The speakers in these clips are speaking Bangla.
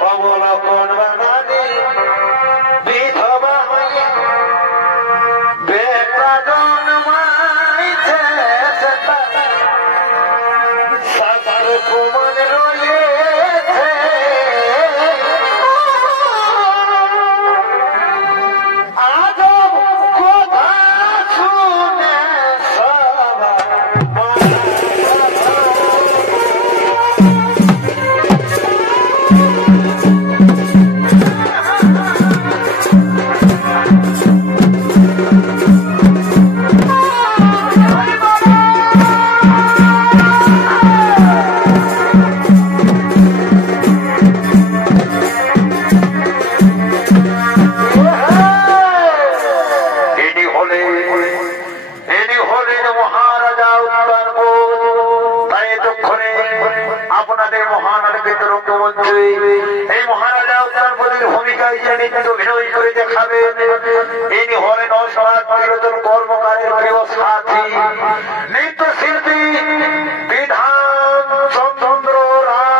অবলম্বন বানানি বিধবা হয়ে বেটা জন্মাইছে সাগর প্রমাণ রয়েছে আজব কথা শুনে আপনাদের মহানায়কের মুখ্যমন্ত্রী এই মহারাজা উত্তরপতির ভূমিকায় যে নিত্য অভিনয় করে দেখাবেন ইনি হলেন অসহায় পরিবর্তন কর্মকারের প্রিয় সাথী নৃত্যশিল্পী বিধান চন্দ্র রায়।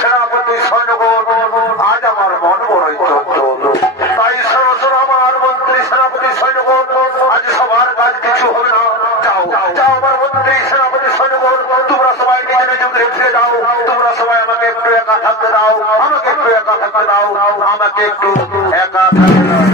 সেনাপতি সৈন্যগণ, আজ আমার মন বড়ই চঞ্চল। তাই সরাসরি আমার মন্ত্রী সেনাপতি সৈন্যগণ, আজ সবার কাজ কিছু হবে না। যাও যাও আমার মন্ত্রী সেনাপতি সৈন্যগণ, তোমরা সবাই নিজে নিজে ঘুরে ফিরে যাও। তোমরা সবাই আমাকে একটু একা থাকতে দাও, আমাকে একটু একা থাকতে দাও, আমাকে একটু একা থাকতে দাও।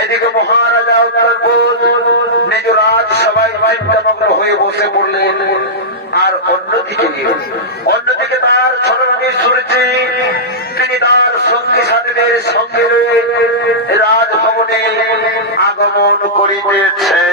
এদিকে মহারাজা নিজ রাজসভায় চিন্তামগ্ন হয়ে বসে পড়লেন। আর অন্যদিকে তার ছোটরানী সুরজি, তিনি তার সঙ্গী সাথীদের সঙ্গে রাজভবনে আগমন করিতেছে।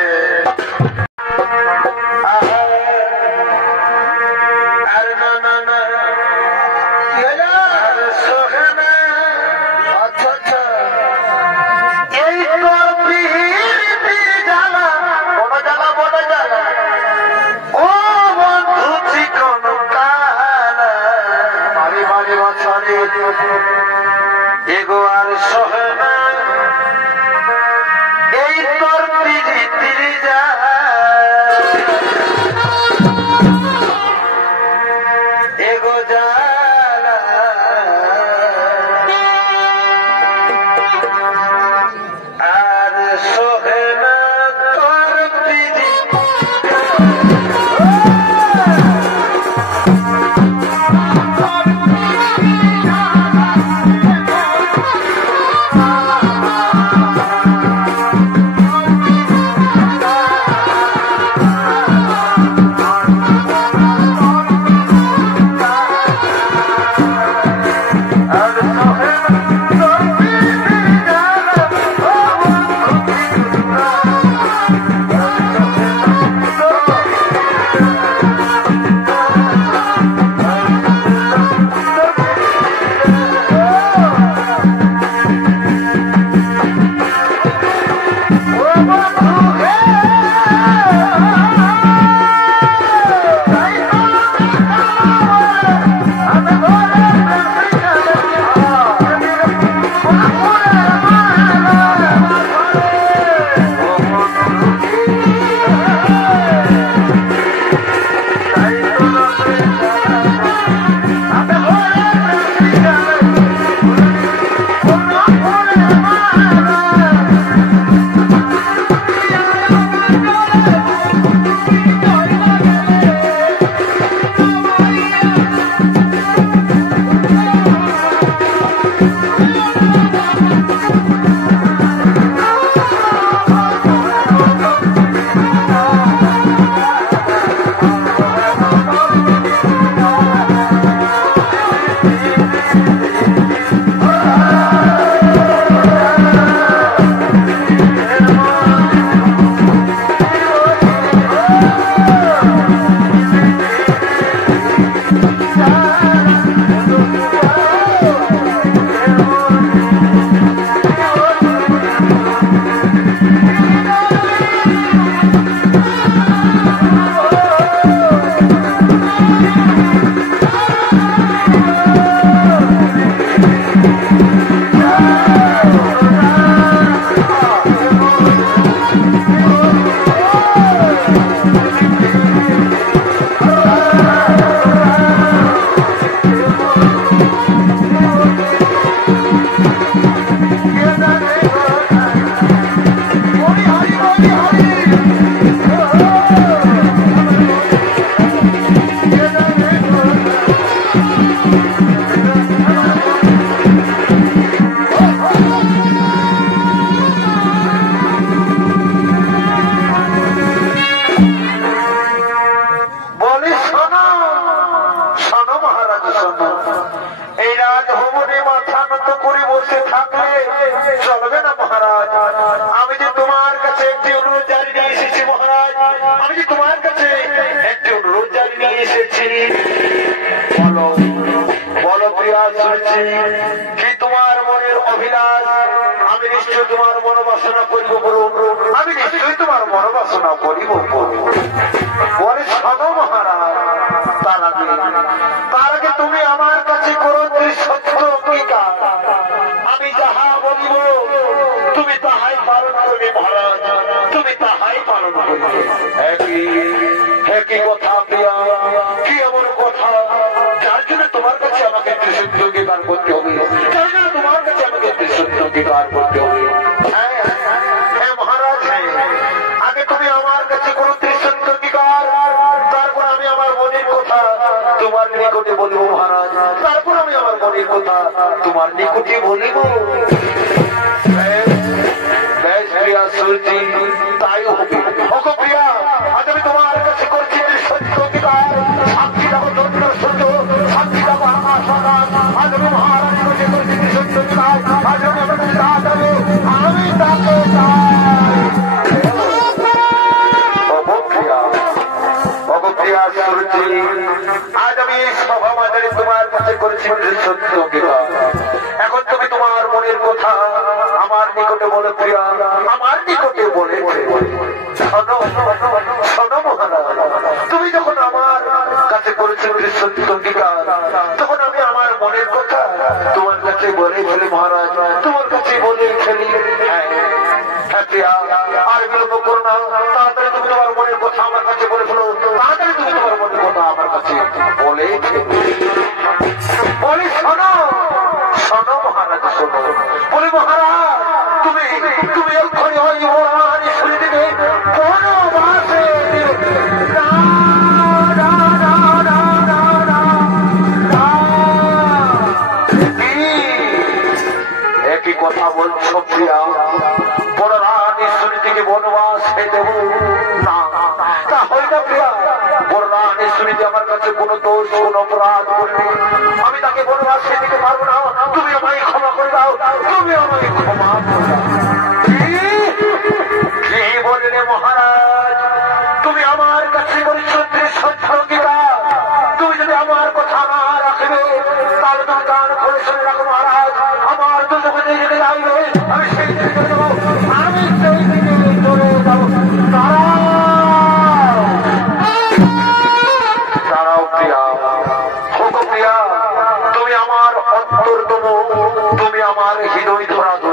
এগো আর সহে না এই তোর পিড়ি মনোবাসনা করিব আমি নিশ্চয়ই তোমার মনোবাসনা করিব বলে শোনো মহারাজ তার আগে তুমি আমার কাছে করো সত্য অঙ্গীকার আমি যাহা বলিব তুমি তাহাই পালন করবে মহারাজ তুমি তাহাই পালন করবে একই কথা প্রিয়া কি এমন কথা যার জন্য তোমার কাছে আমাকে সত্য অঙ্গীকার করতে হবে যার জন্য তোমার কাছে আমাকে সত্য অঙ্গীকার করতে হবে হ্যাঁ মহারাজ আগে তুমি আমার কাছে কোনো সত্য অঙ্গীকার তারপর আমি আমার মনের কথা তোমার নিকটে বলবো মহারাজ তারপর আমি আমার মনের কথা তোমার নিকটে বলিব প্রিয়া সুরজি তাই হবে ওগো প্রিয়া আজ আমি তোমার কাছে করছি সত্য অঙ্গীকার শান্তি দেবো চন্দ্র সূর্য শান্তি দেবো আকাশ আজ আমি মহারাজ কাছে করছি সত্য অঙ্গীকার আজ আমি আপনাকে আমি তাকে আজ আমি সভা মাঝারি তোমার কাছে করেছি সত্য অঙ্গীকার এখন তুমি তোমার মনের কথা আমার নিকটে বলে প্রিয়া আমার নিকটে বলে শোনো মহারাজ তুমি যখন আমার কাছে করেছো সত্য অঙ্গীকার তখন আমি আমার মনের কথা তোমার কাছে বলে ফেলি মহারাজ তোমার কাছে বলে ফেলি আর বিলম্ব করো না তাড়াতাড়ি তুমি তোমার মনের কথা আমার কাছে বলে ফেলো তাড়াতাড়ি তুমি তোমার মনের কথা আমার কাছে বলে বলি শোনো শোনো মহারাজ শোনো বলি মহারাজ তুমি তুমি এক্ষুনি ওই মহারানী শুনে দিবে কোনো মাসে একই কথা বলছো প্রিয়া বড় রানী শুনে থেকে বনবাসে দেব না তা হয় না প্রিয়া বড় রানী শুনিতে আমার কাছে কোন দোষ কোন অপরাধ করবে আমি তাকে বনবাসে দিতে পারবো না তুমি আমায় ক্ষমা করে দাও তুমি আমাকে ক্ষমা করে দাও কি বললে মহারাজ তুমি আমার কাছে পরিশুদ্ধের সত্য অঙ্গীকার তুমি যদি আমার কথা না রাখবে তাহলে তুমি গান করে শুনে রাখো মহারাজ আমার তো জগতে যেতে যাইবে আমি সেই দিকে দেবো আমি সেই দিকে চলে যাবো তারাও প্রিয়া হোক প্রিয়া তুমি আমার অন্তরতম তুমি আমার হৃদয় ধরা দো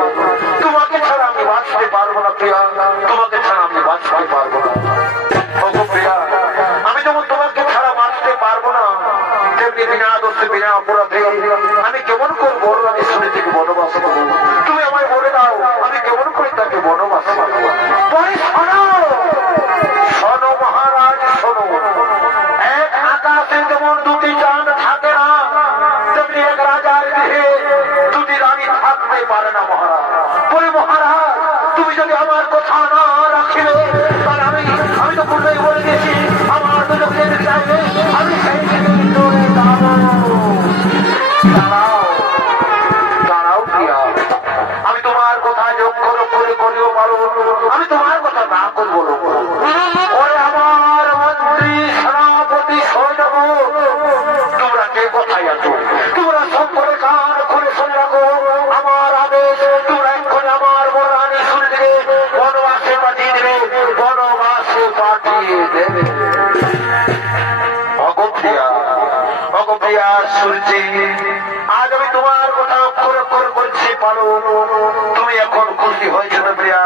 তোমাকে ছাড়া আমি বাঁচতে পারবো না প্রিয়া তোমাকে ছাড়া আমি বাঁচতে পারবো না হোক প্রিয়া আমি যেমন তোমাকে ছাড়া বাঁচতে পারবো না তেমনি বিনা দোষে বিনা অপরাধে আমি কেমন করে বড় আমি শুনে থেকে বনবাস করবো তুমি আমায় বলে দাও আমি কেমন করে তাকে বনবাস করবো শোনো মহারাজ শোনো এক আকাশে যেমন দুটি চাঁদ থাকে না তেমনি এক রাজার গৃহে দুটি রানী থাকতে পারে না মহারাজ বলে মহারাজ তুমি যদি আমার কথা না রাখিলে তাহলে আমি তো পূর্বেই বলে দিয়েছি আমার তো যেতে চাইবে আমি সেই দিকে চলে যাবো দাঁড়াও প্রিয়া আমি তোমার কথা যোগ্য করে করিও পারো আমি তোমার কথা না করবো ওরে আমার মন্ত্রী সেনাপতি সৈন্য তোমরা কে কোথায় আছো তোমরা সকলে কান খুলে শুনে রাখো আমার আদেশ তোমরা এক্ষুনি আমার বড় রানী শুনে দেবে বনবাসে পাঠিয়ে দেবে বনবাসে পাঠিয়ে দেবে অগপ্রিয়া সূর্যি আজ আমি তোমার কথা অক্ষর অক্ষর করছি পারো তুমি এখন খুশি হয়েছো না প্রিয়া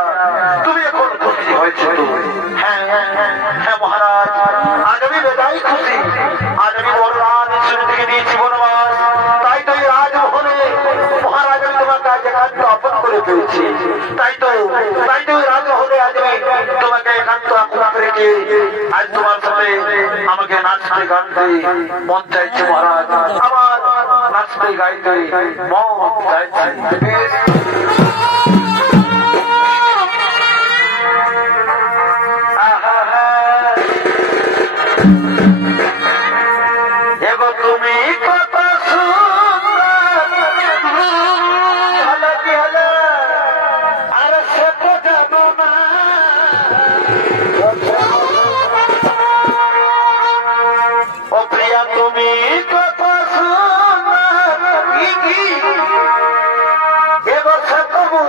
তুমি এখন খুশি হয়েছো হ্যাঁ হ্যাঁ মহারাজ আজ আমি বেজাই খুশি আজ আমি বড় রানী শুনে থেকে দিয়েছি বনবাস তাই তো এই রাজভবনে মহারাজ আমি তোমার কাছে একান্ত আপন করে পেয়েছি তাই তো এই রাজভবনে আজ আমি তোমাকে একান্ত আপন রেখে আজ তোমার সাথে আমাকে নাচতে গানতে মন চাইছে মহারাজ আমার নাচতে গাইতে মন চাইছে তুমি কত আর সে তো জানো না ও প্রিয়া তুমি কত সুন্দর এবছর তবু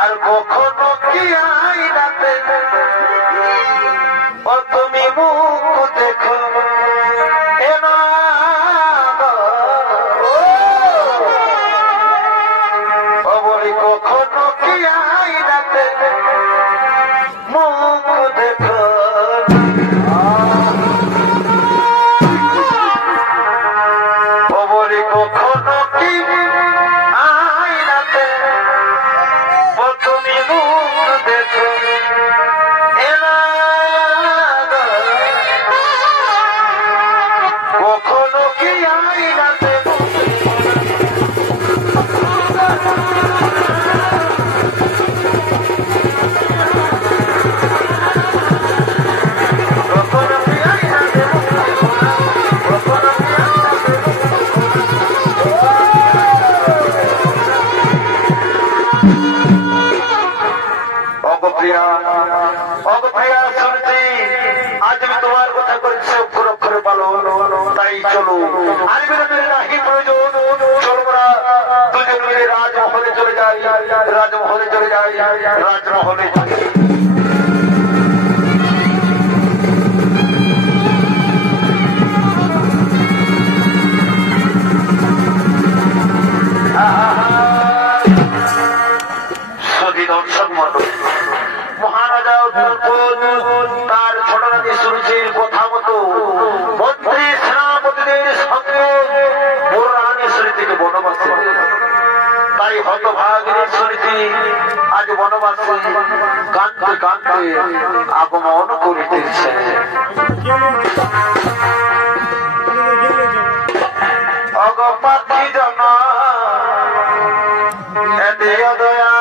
আর কখনো কি আইনাতে ও তুমি মুখ দেখো ও বলি কখনো কি আইনাতে মুখ দেখো ও বলি কখনো কি আইনাতে ও তুমি মুখ দেখো কখনো কি আইনাতে অগপ্রিয়া শুনছি আজ আমি তোমার কথা করেছি অক্ষর অক্ষরে পালো তাই চলো আর বিরোধী রাহি প্রয়োজন চলো আমরা দুজন মিলে রাজমহলে চলে যাই রাজমহলে চলে যাই রাজমহলে দর্শক মন্ডল মহারাজা তার ছোট রানী সুরুচির কথা মতো মন্ত্রী সেনাপতিদের সঙ্গে বড় রানী সুরুচিকে বনবাসে তাই হতভাগিনী সুরুচি আজ বনবাসে কাঁদতে কাঁদতে আগমন করিতেছে অগপাতি জনা দয়া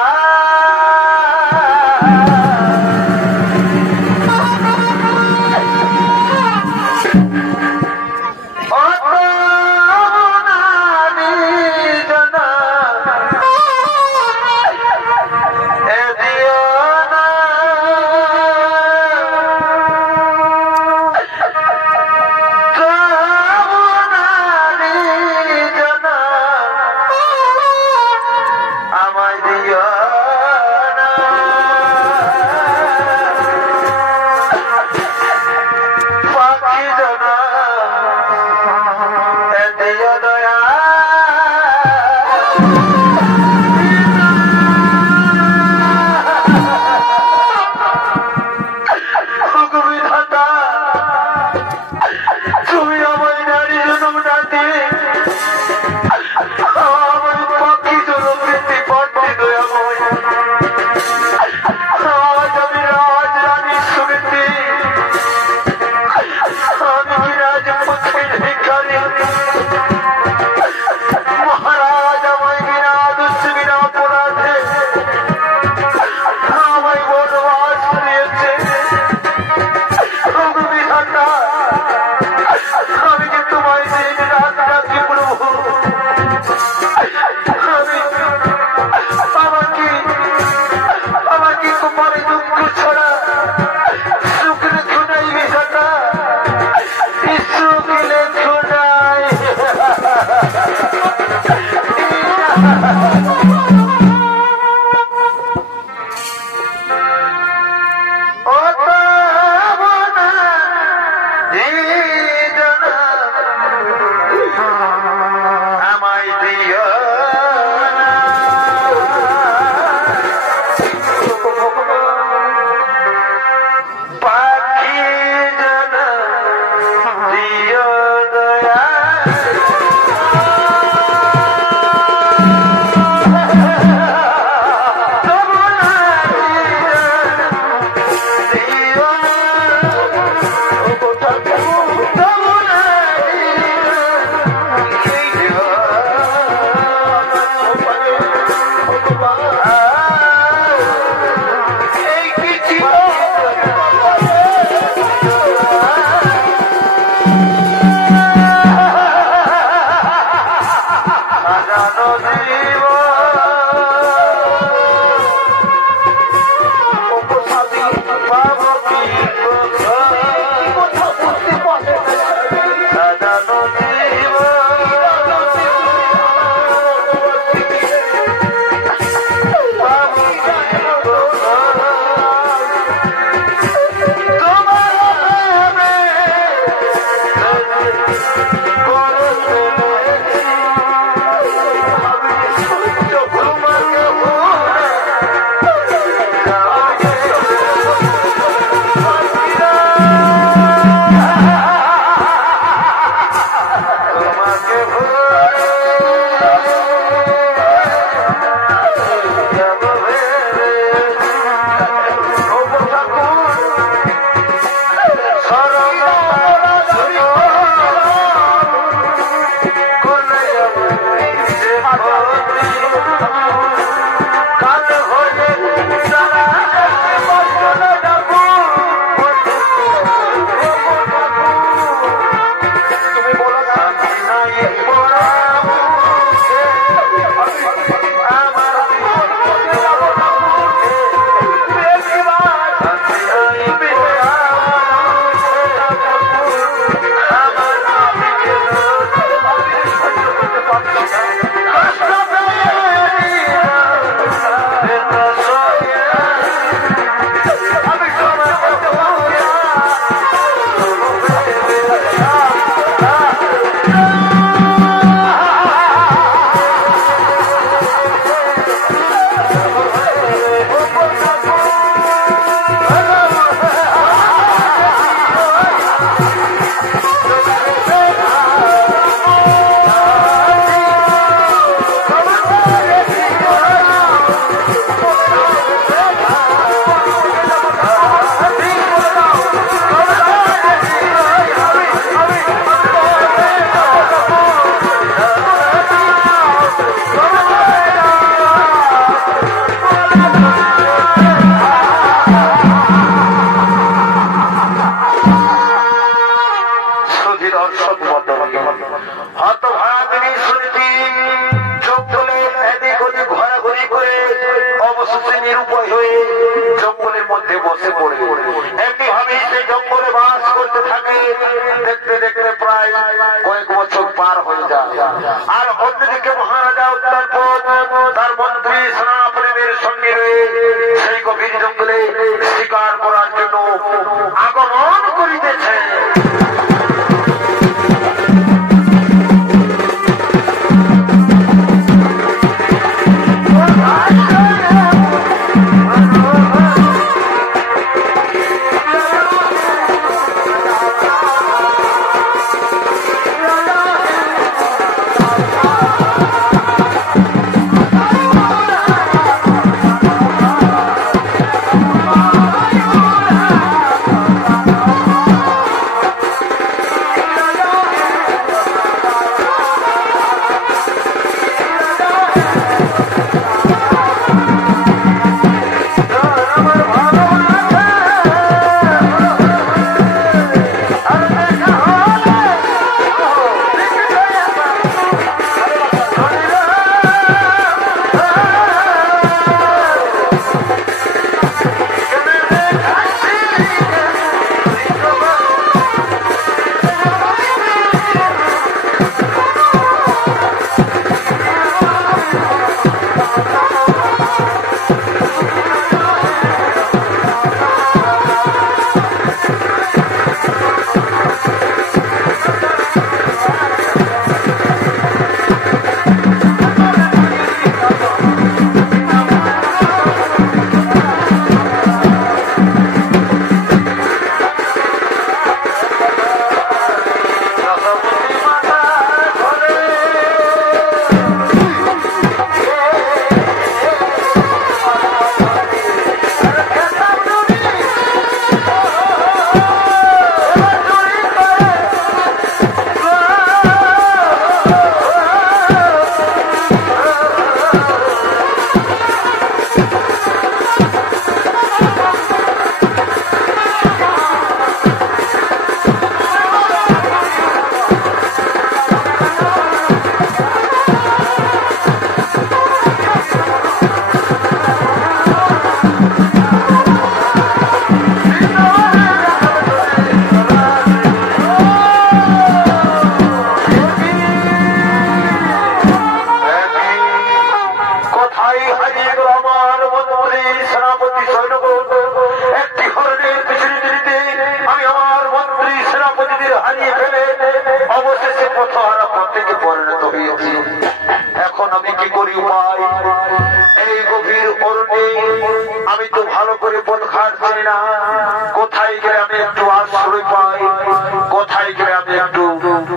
কোথায় গেলে আমি একটু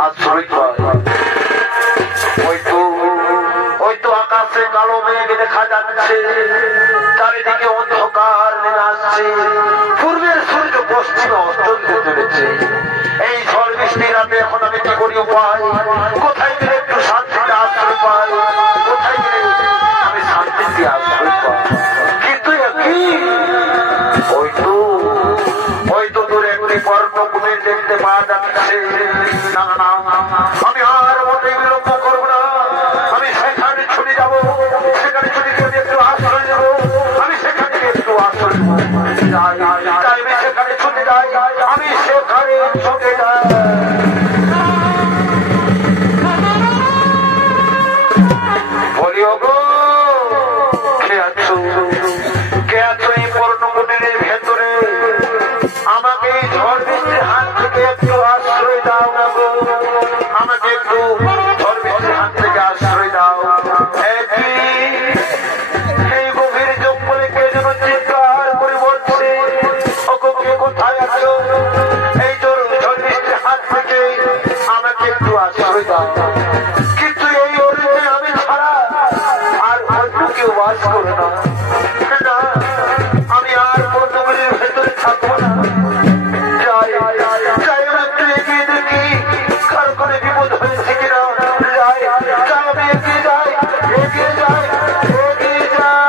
আশ্রয় পাই মেঘ দেখা যাচ্ছে, চারিদিকে অন্ধকার নেমে আসছে, পূর্বের সূর্য পশ্চিমে অস্ত দিতে চলেছে। এই ঝড় বৃষ্টি রাতে এখন আমি কি করি উপায়? কোথায় গেলে একটু শান্তিতে আশ্রয় পাই? কোথায় গেলে আমি শান্তিতে আশ্রয় পাই? কিন্তু ওই তো দূরে একটি পর্বতভূমি দেখতে পাওয়া যাচ্ছে। না না, আমি আর মোটেই বিলম্ব করবো না, আমি সেখানে ছুটে যাবো, সেখানে ছুটে গিয়ে একটু আশ্রয় নেবো, আমি সেখানে একটু আশ্রয় নেবো। আমি সেখানে ছুটে যাই, আমি সেখানে ছুটে যাই। বলি ওগো, কে আছো? কে আছো এই পর্ণকুটিরের ভেতরে? আমাকে এই ঝড় বৃষ্টির হাত থেকে একটু আশ্রয় দাও না গো, আমাকে একটু ঝড় বৃষ্টির হাত থেকে আশ্রয় দাও। এই গভীর জঙ্গলে কে যেন চিৎকার করে বলছে, ওগো কে কোথায় আছো? এই ঝড় বৃষ্টির হাত থেকে আমাকে একটু আশ্রয় দাও। কিন্তু এই অরণ্যে আমি ছাড়া আর অন্য কেউ বাস করে না। আমি আর পর্ণকুটিরের ভেতরে থাকবো না। বিপদ হয়েছে কিনা, আমি এগিয়ে যাই, এগিয়ে যাই, এগিয়ে যাই।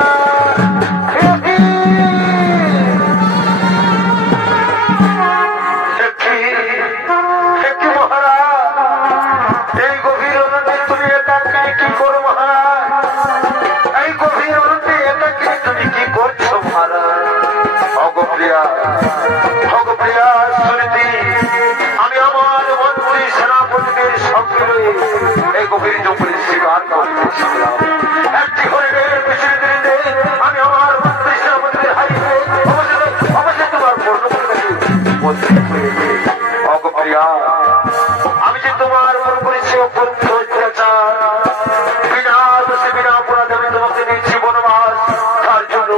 মহারাজ, এই গভীর অরণ্যে তুমি এটা কি করো মহারাজ? এই গভীর অরণ্যে এটা তুমি কি করছো মহারাজ? অগপ্রিয়া, অগপ্রিয়া শুনেছি, আমি আমার মন্ত্রী সেনাপতিদের সঙ্গে এই গভীর জঙ্গলে শিকার করতেছিলাম। একটি হরিণের পিছনে দিতে আমি আমার মন্ত্রী সেনাপতিদের হারিয়ে অবশ্যই তোমার মন্ত্রী হয়েছে। অগপ্রিয়া, আমি যে তোমার মন করেছি অত্যন্ত অত্যাচার, বিনা দোষে বিনা অপরাধে আমি তোমাকে দিয়েছি বনবাস। তার জন্য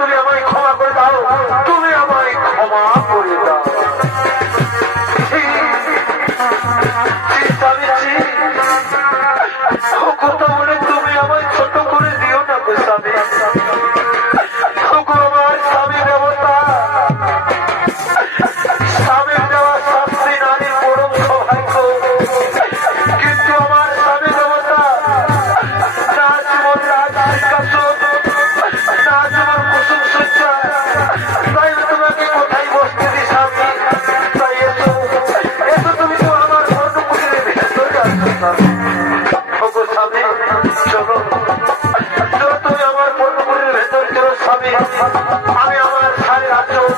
তুমি আমায় ক্ষমা করে দাও, তুমি আমায় ক্ষমা করে দাও। কথা বলে তুমি আমায় ছোট করে দিও না গো স্বামী। আমার স্বামী দেবতা, স্বামীর দেওয়া শাস্তি নারীর পরম সৌভাগ্য। কিন্তু আমার স্বামী দেবতা না জীবন রাজ সিংহাসন, না জীবন কুসুম সজ্জা, তাই তোমাকে কোথায় বসতে দি স্বামী? তাই এসো, এসো, তুমি তো আমার পর্ণকুটিরের ভেতরে আসছো স্বামী। স্বামী চলো, চলো, তুমি আমার পর্ণকুটিরের ভেতর চলো স্বামী। আমি আমার সারে আচর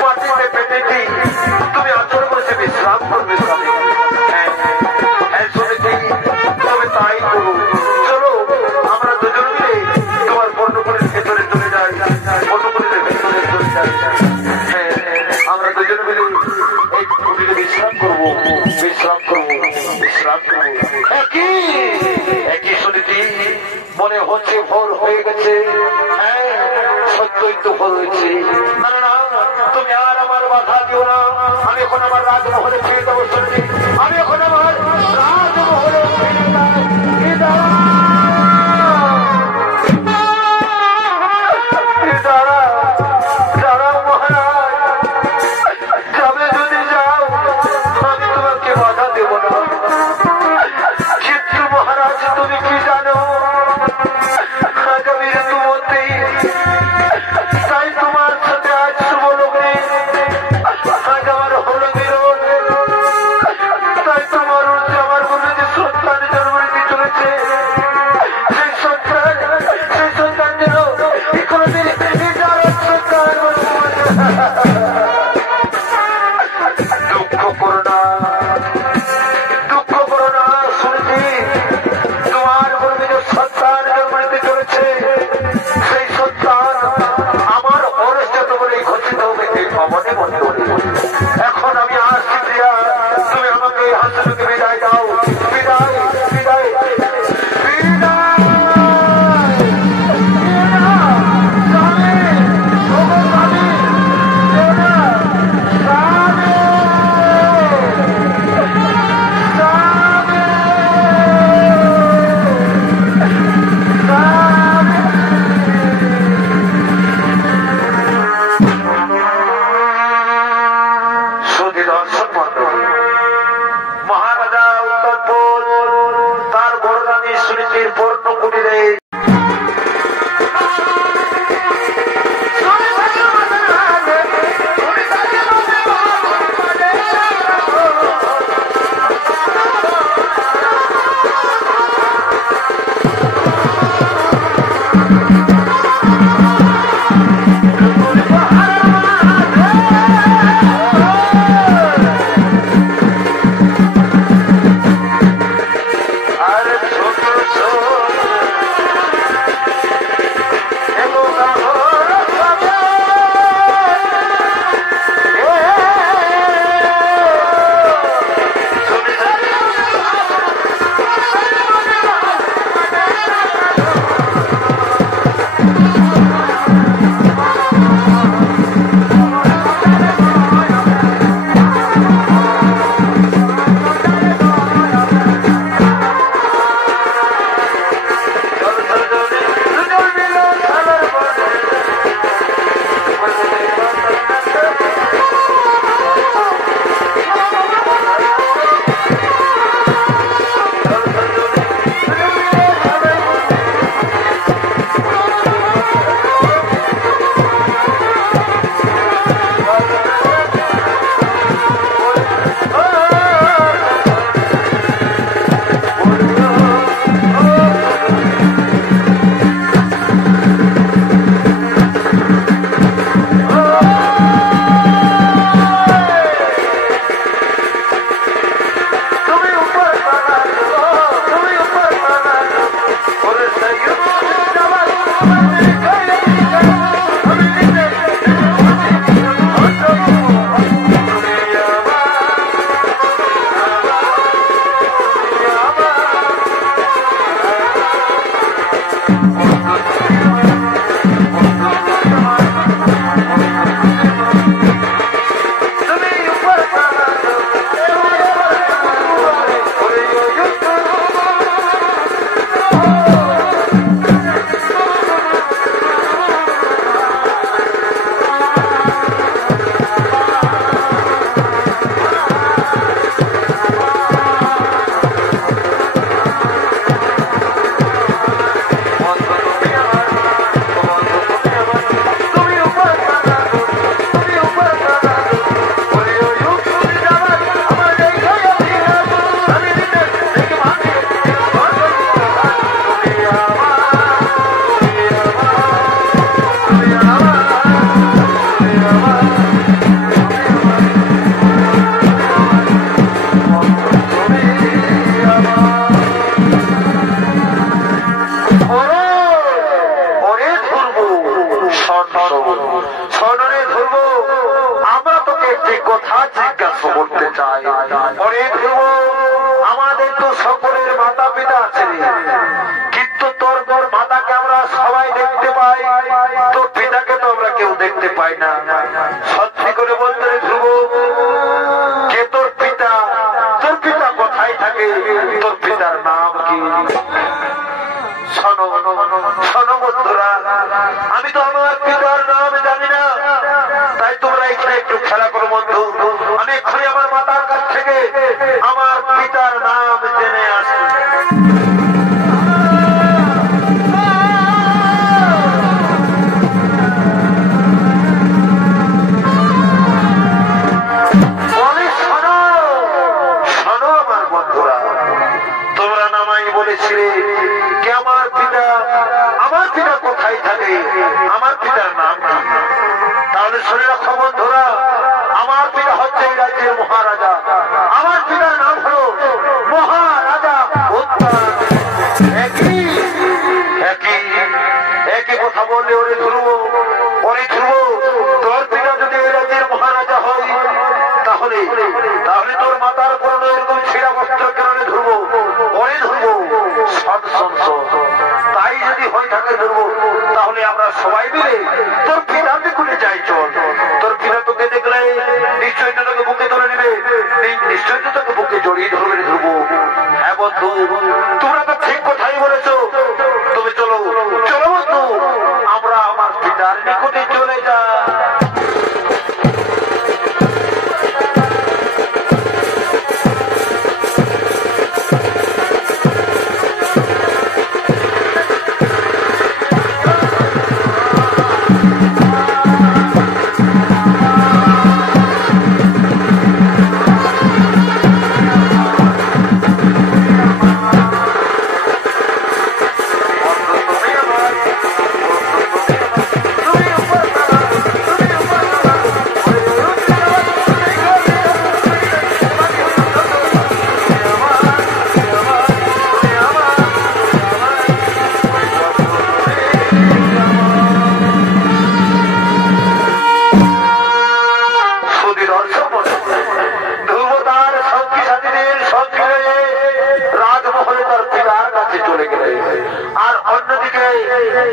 মাটিতে পেটে দিই, তুমি আচর বসে বিশ্রাম করবে স্বামী। হ্যাঁ শুনেছি, তবে তাই করো। চলো, আমরা দুজন মিলে তোমার পর্ণকুটিরের ভেতরে চলে যাই, পর্ণকুটিরের ভেতরে চলে যাই। হ্যাঁ, আমরা দুজন মিলে এই কুটিরে বিশ্রাম করবো, বিশ্রাম করবো, বিশ্রাম করবো। একই শুনেছি, মনে হচ্ছে ভোর হয়ে গেছে। হ্যাঁ, সত্যই তো ভোর হয়েছে। না না, তুমি আর আমার বাধা দিও না, আমি এখন আমার রাজমহলে ফিরে যাবো। শুনেছি, আমি এখন আমার রাজমহলে ফিরে যাই। দাঁড়াও মহারাজ, যাবে যদি যাও, আমি তোমাকে বাধা দেব না। কিন্তু মহারাজ, তুমি কি জানো, আগামী ঋতুমধ্যে, তাই তোমার সাথে আজ শুভ লগ্নে আজ আমার হলো মিলন। স্মৃতির পূর্ণ কুটিরে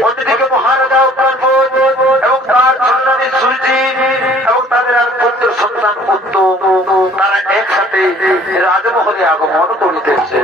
অন্যদিকে মহারাজা উত্তরবোধ এবং তার সন্তানী সুরজি এবং তাদের আর পুত্র সন্তান উত্তম তারা একসাথে রাজমহলে আগমন করিতেছে।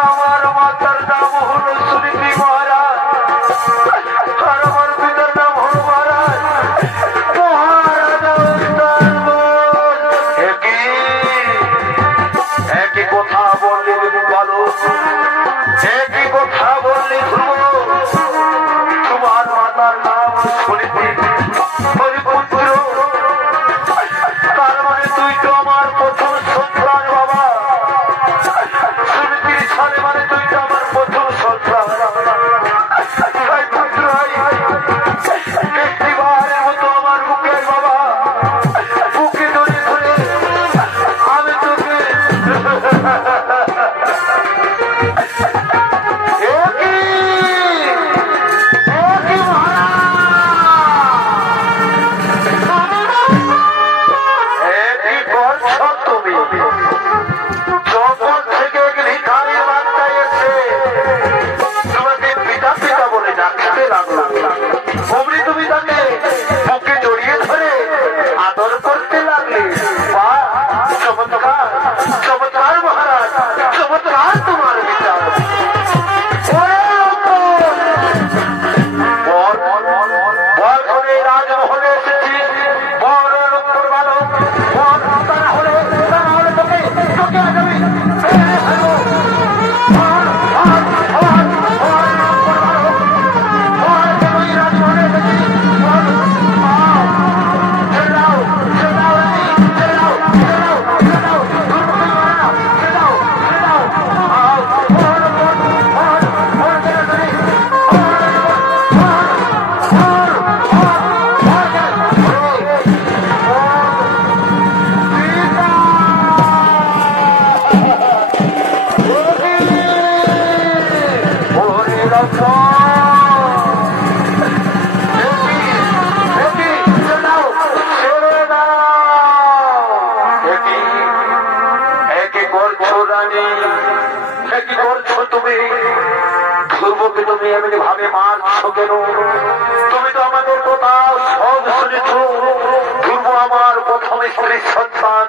আমার মাতার নাম হলো সুতরাং তোমার বিচার বল করে রাজমহলে এসেছি বল লোকের ভালো বল তারা হলে তোকে তোকে আগামী তুমি এমনি ভাবে মারছো কেন? তুমি তো আমাদের কথা সব শুনেছ। ধ্রুব আমার প্রথম স্ত্রীর সন্তান,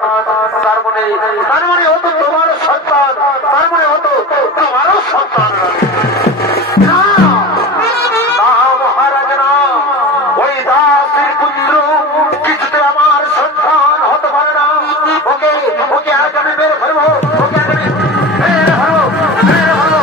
তার মানে হতো তোমারও সন্তান, তার মানে হতো তোমারও সন্তান। মহারাজ না, ওই দাসের পুত্র কিছুতে আমার সন্তান হতে পারে না। ওকে ওকে আজ আমি মেরে ফেলবো, ওকে আজ আমি মেরে ফেলবো, মেরে ফেলবো।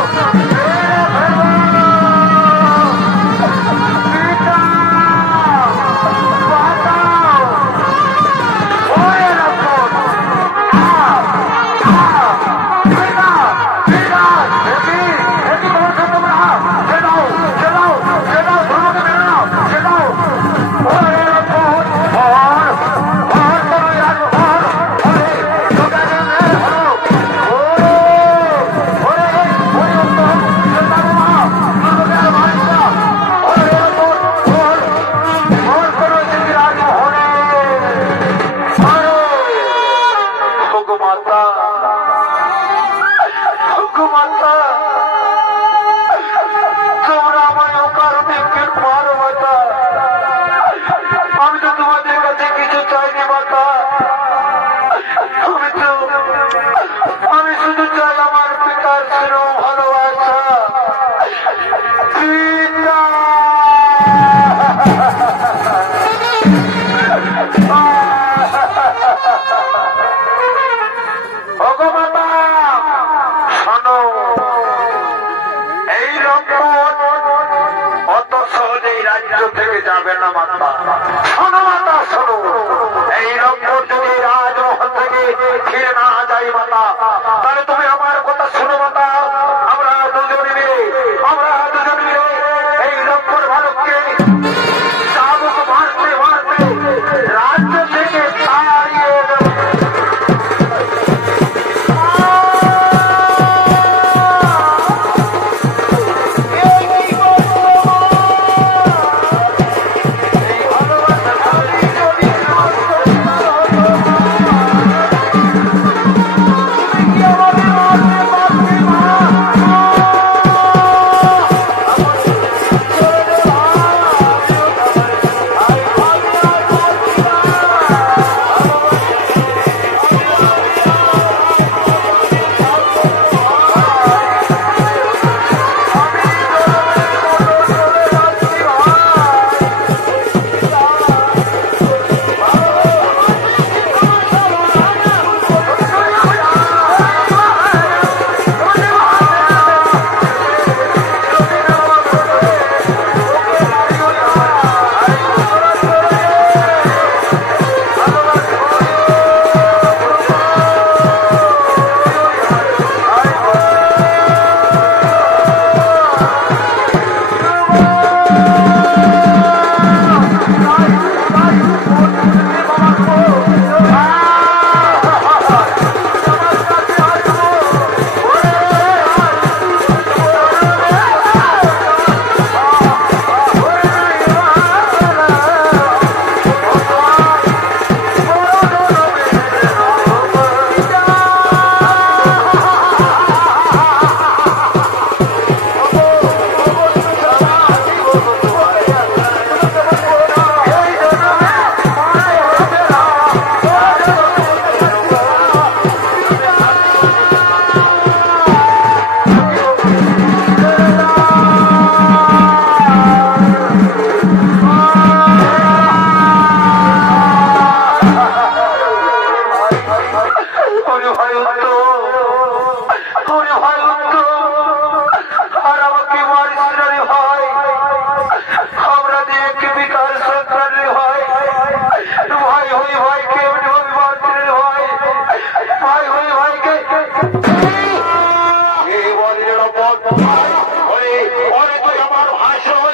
ওরে ওরে তুই আমার ভাষণ,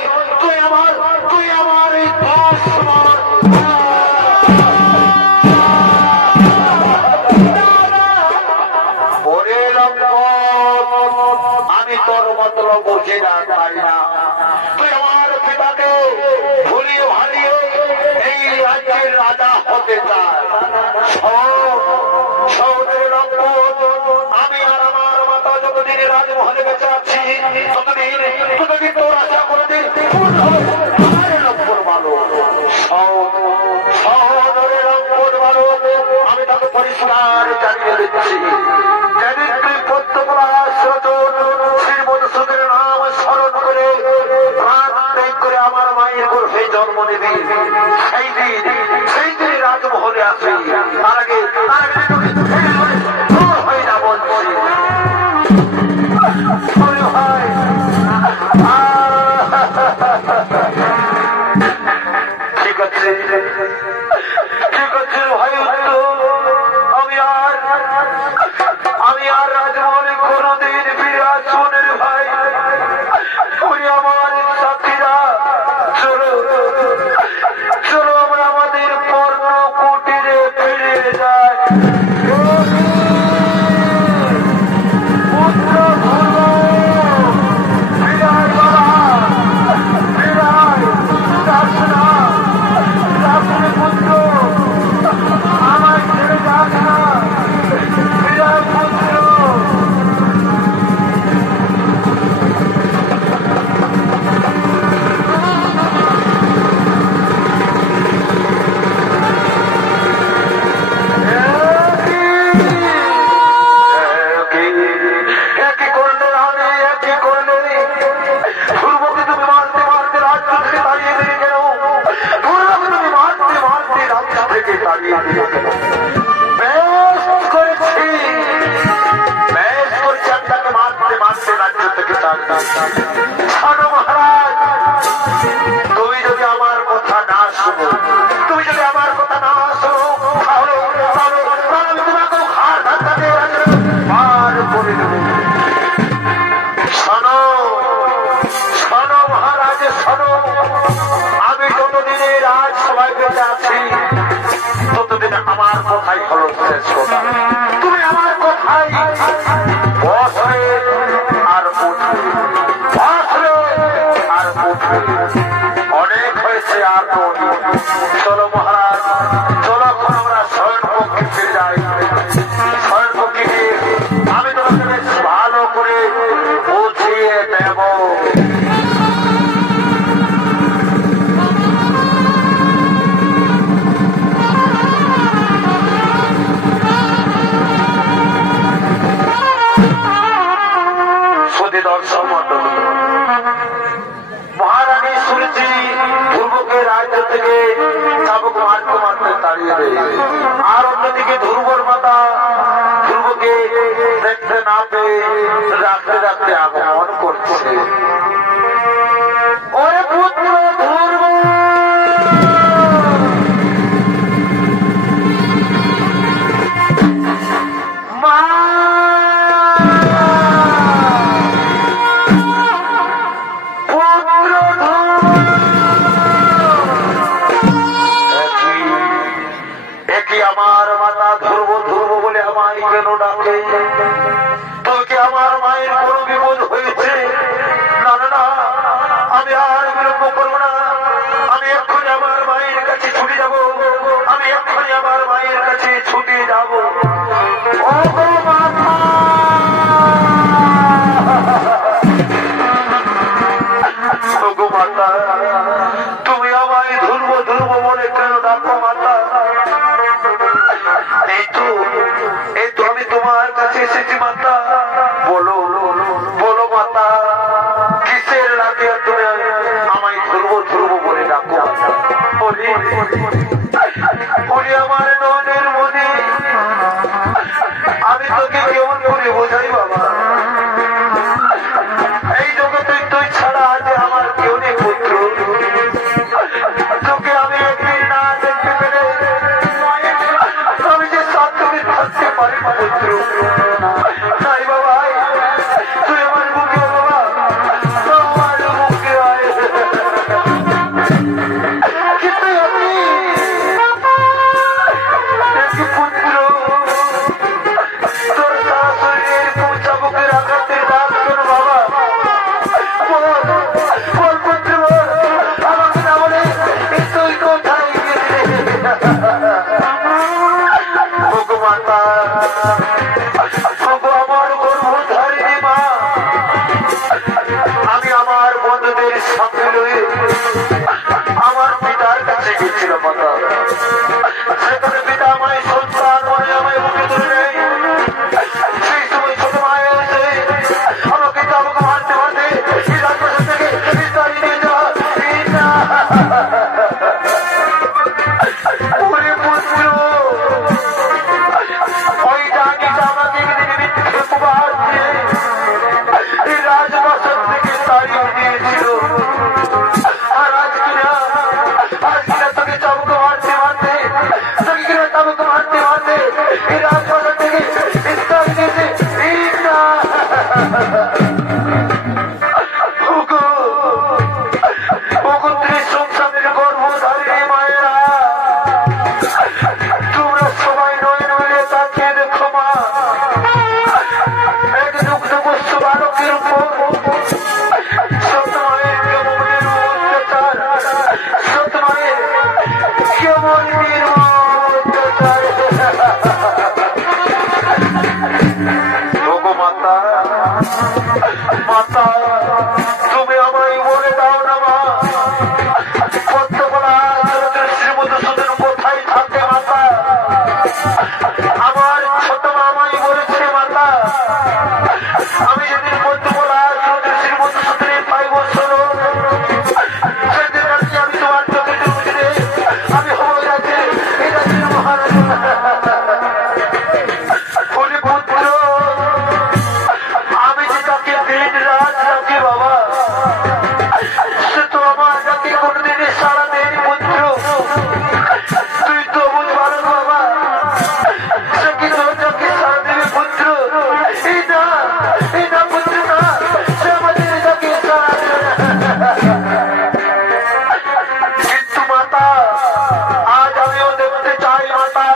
তুই আমার এই দুশ্মন। ওরে আমি তোর মতলব বসে না পারি না। তুই আমার পিতাকে ভুলিয়ে ভালিয়ে এই রাজ্যের রাজা হতে চায়। আমি আর আমার মাতা যতদিন রাজমহলে বেঁচে আছি ততদিন তোর আশা কোনদিন পূর্ণ হবে। আমি তাকে পরিষ্কার জানিয়ে দিচ্ছি, যেদিন তুই শ্রীমধুসূদনের নাম স্মরণ করে প্রাণ ত্যাগ করে আমার মায়ের গর্ভে জন্ম নিবি, সেই দিন রাজমহলে আসবি। তার আগে হয়ে যাব। ঠিক আছে ভাই, আমি আর রাজমহলে কোনদিন ফিরে আসবো না রে ভাই। আমার সাথীরা চলো আমরা আমাদের পর্ণ কুটিরে ফিরে যাই। তুমি যদি আমার কথা না শোনো, তাহলে আমি তোমাকে ঘাড় ধাক্কা দিয়ে পার করে দেব। শোনো মহারাজ, শোনো, আমি যতদিনে রাজসভায় বেঁচে আছি ততদিন আমার কথাই হলো শেষ কথা। তুমি আমার কথাই বসবে আর উঠবে, অনেক হয়েছে আর চলো মহারাজ, চলো এখন আমরা শয়নকক্ষে ফিরে যাই। শয়নকক্ষে আমি তোমাকে বেশ ভালো করে বুঝিয়ে দেব। দর্শক মন্ডল, মহারানী শুনেছি ধ্রুবকে রাজ্য থেকে চাবুক মারতে তাড়িয়ে দেয়, আর অন্যদিকে ধ্রুবর মাতা ধ্রুবকে দেখতে না পেয়ে রাখতে আগমন করছে। ওরে পুত্র ধ্রুব, মা আমার মাতা ধ্রুব বলে আমায় কেন ডাকে? তোকে আমার মায়ের কোনো বিপদ হয়েছে? না, আমি আর বিলম্ব করবো না, আমি এক্ষুনি আমার মায়ের কাছে ছুটে যাব, ও মাতা, তুমি আমায় ধ্রুব বলে কেন ডাকো মাতা? এই তো আমি তোমার কাছে এসেছি মাতা। বলো মাতা, কিসের লাগে তুমি আমায় ধ্রুব বলে ডাকো? বলি আমার নয়নের মনে, আমি তোকে কেমন করে বোঝাই বাবা? এই জগতে তুই ছাড়া আছে আমার কেউ নেই পুত্র। তোকে আমি একদিন না দেখতে পেলে আমি যে সাতদিন থাকতে পারি পুত্র। তাই বাবা, তুই আমার বুকে মাতা তুমি আমায় বলে দাও না মা, পদ্মকলা শ্রীমধুসূদন কোথায় থাকে মাতা? আমার ছোট মা আমায় বলেছে মাতা, আমি যেদিন পদ্মকলা শ্রীমধুসূদনের পাইব শোনো, সেদিন আমি তোমার চোখে চোখে আমি হবো এই মহারাজ পুত্র। আমি যে তাকে দিন রাত রাখি বাবা, সে তো আমার যাকে কোনদিনই সারা দেয়নি পুত্র। তুই তো বুঝবার বাবা, সে কি তোর যাকে সারা দেবে পুত্র? এই না পুত্র না, সে আমাদের যাকে সারা দেবে। কিন্তু মাতা আজ আমিও দেখতে চাই মাতা,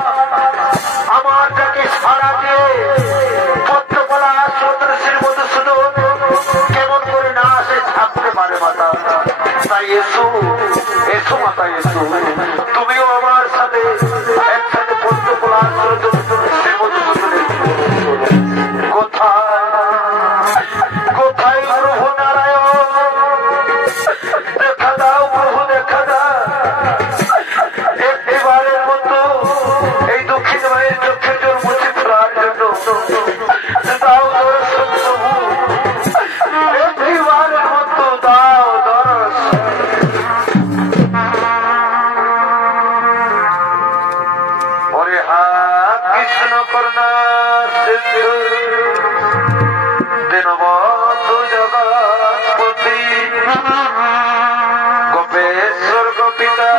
আমার যাকে সারা দিয়ে পদ্মকলা সদস্যের মধুসূদন কেমন করে না আসে থাকতে পারে মাতা। তাই এসো এসো মাতা এসো, তুমিও আমার সাথে একসাথে পদ্মকলা সদস্যের মধুসূদনের কোথায় প্রভু নারায়ণ, দেখা দাও প্রভু দেখা দাও, একটিবারের মতো এই দক্ষিণ মায়ের চোখের জল মুছে ফেলার জন্য দাও দর্শন প্রভু, একটিবারের মতো দাও দর্শন। ওরে হা কৃষ্ণ করুণা সিন্ধু দীনবন্ধু জগৎপতি গোপেশ্বর গোপিতা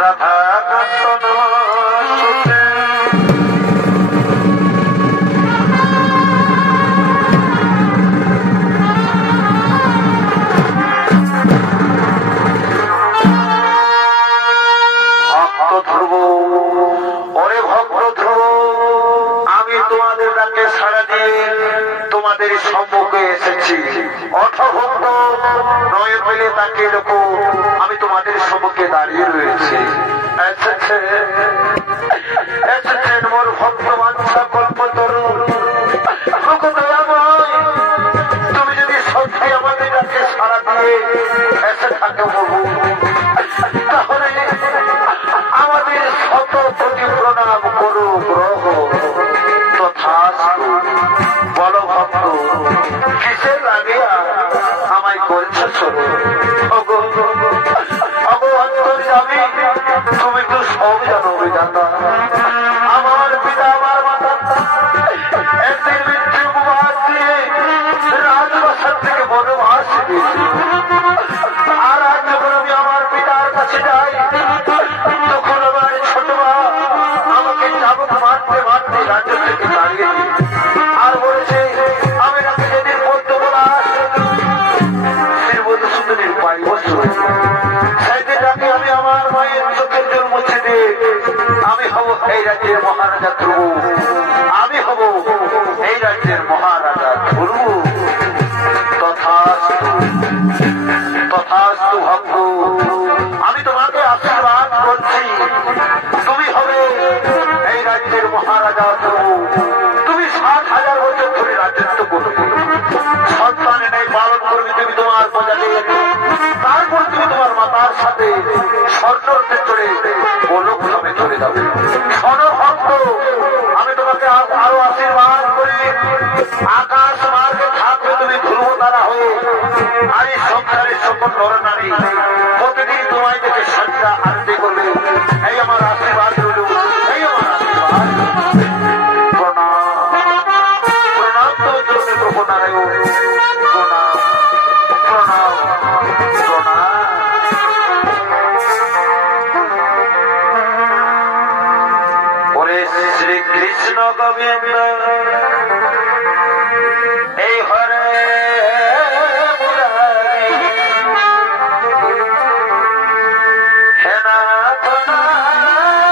রাধাকান্ত নমস্তুতে। ভক্ত ধ্রুব, ওরে ভক্ত ধ্রুব, আমি তোমাদের ডাকে সাড়া দিয়ে তোমাদের সম্মুখে এসেছি। অঠভক্ত নয় পেলে তাকে দেখো, আমি তোমাদের সম্মুখে দাঁড়িয়ে রয়েছি। এসেছেন মোর ভক্ত বাঞ্ছা কল্পতরু, তুমি যদি সত্যি আমাদের ডাকে সাড়া দিয়ে এসে থাকো প্রভু, তাহলে আমাদের শত কোটি প্রণাম করো গ্রহ তথাস্তু। বলো ভক্ত কিসের লাগিয়া আমায় করছে শোনো? অগো অন্তর্যামী, তুমি তো সব জানো বিধাতা। আমার পিতা আমার মাতা একদিন মৃত্যু উপবাস দিয়ে রাজপ্রাসাদ থেকে বনবাস দিয়েছি, আর আজ যখন আমি আমার পিতার কাছে যাই তখন আমার ছোট মা আমাকে চাবুক মারতে মারতে রাজ্য থেকে দাঁড়িয়ে আর বলেছে আমি নাকি যেদিন পদ্মকলা শ্রীমধুসূদনের পাইব সেদিন নাকি আমি আমার মায়ের চোখের জল মুছে দিয়ে আমি হব এই রাজ্যের মহারাজা ধ্রুব, আমি হব এই রাজ্যের মহারাজা ধ্রুব। তথাস্তু তথাস্তু ভক্ত, আমি তোমাকে আশীর্বাদ করছি, তুমি হবে এই রাজ্যের মহারাজা ধ্রুব। তুমি ৭,০০০ বছর ধরে রাজত্ব করবে, সন্তানে নেই পালন করবে তুমি তোমার প্রজাকে, তারপর তুমি তোমার মাতার সাথে স্বর্ণতে চড়ে গোলক ধামে চলে যাবে। স্বর্ণভক্ত, আমি তোমাকে আরো আশীর্বাদ করি, আকাশ মার্গে থাকবে তুমি ধ্রুব তারা হয়ে, আর এই সংসারের সকল নরনারী প্রতিদিন তোমায় দেখে সন্ধ্যা আরতি করবে। এই আমার আশীর্বাদ রইল, এই আমার আশীর্বাদ। প্রণাম প্রণাম তো জন্য প্রভু নারায়ণ, প্রণাম প্রণাম প্রণাম। ওরে শ্রীকৃষ্ণ গোবিন্দ এই হরে